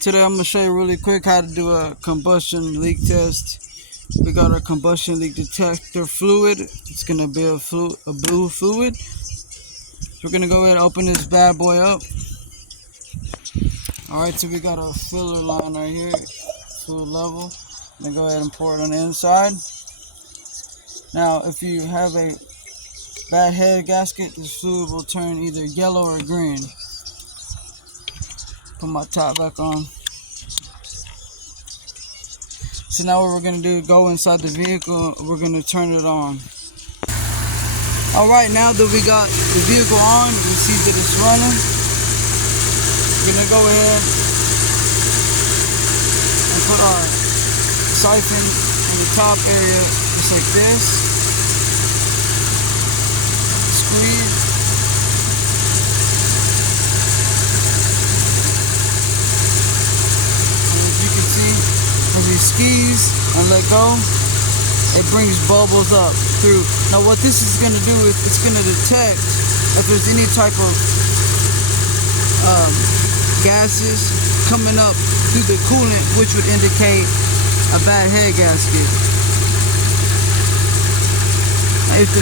Today I'm going to show you really quick how to do a combustion leak test. We got our combustion leak detector fluid. It's going to be a blue fluid. We're going to go ahead and open this bad boy up. Alright, so we got our filler line right here, fluid level. Then go ahead and pour it on the inside. Now, if you have a bad head gasket, this fluid will turn either yellow or green. Put my top back on. So now what we're going to do, go inside the vehicle, we're going to turn it on. Alright, now that we got the vehicle on, you see that it's running. We're going to go ahead and put our siphon in the top area, just like this. Squeeze. And as you can see, as we squeeze and let go, it brings bubbles up through. Now what this is going to do is it's going to detect if there's any type of gases coming up through the coolant, which would indicate a bad head gasket. Now, if the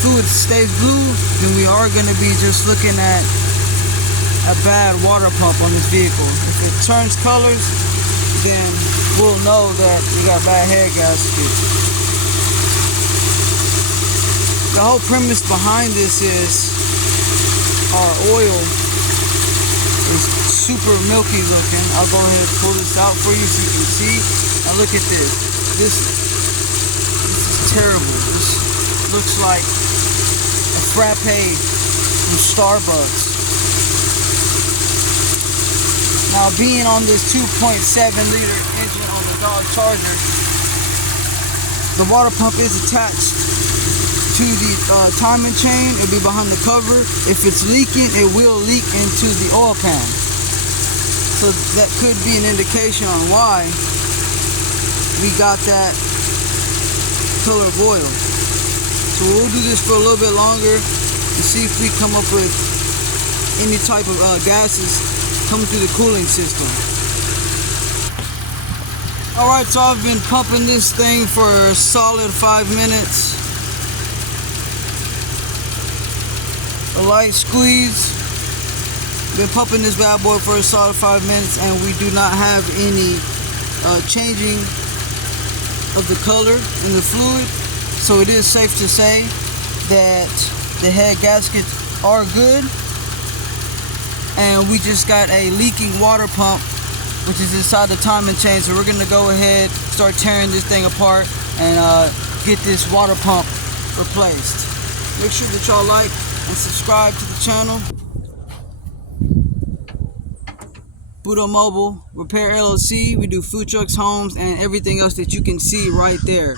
fluid stays blue, then we are going to be just looking at a bad water pump on this vehicle. If it turns colors, then we'll know that we got bad head gasket. The whole premise behind this is our oil is super milky looking. I'll go ahead and pull this out for you so you can see. Now look at this. This is terrible. This looks like a frappe from Starbucks. Now, being on this 2.7 liter engine on the Dodge Charger, the water pump is attached to the timing chain. It'll be behind the cover. If it's leaking, it will leak into the oil pan. So that could be an indication on why we got that color of oil. So we'll do this for a little bit longer and see if we come up with any type of gases coming through the cooling system. Alright, so I've been pumping this thing for a solid 5 minutes. A light squeeze. Been pumping this bad boy for a solid 5 minutes, and we do not have any changing of the color in the fluid. So it is safe to say that the head gaskets are good. And we just got a leaking water pump, which is inside the timing chain. So we're gonna go ahead, start tearing this thing apart, and get this water pump replaced. Make sure that y'all like and subscribe to the channel. Puro Mobile Repair LLC. We do food trucks, homes, and everything else that you can see right there.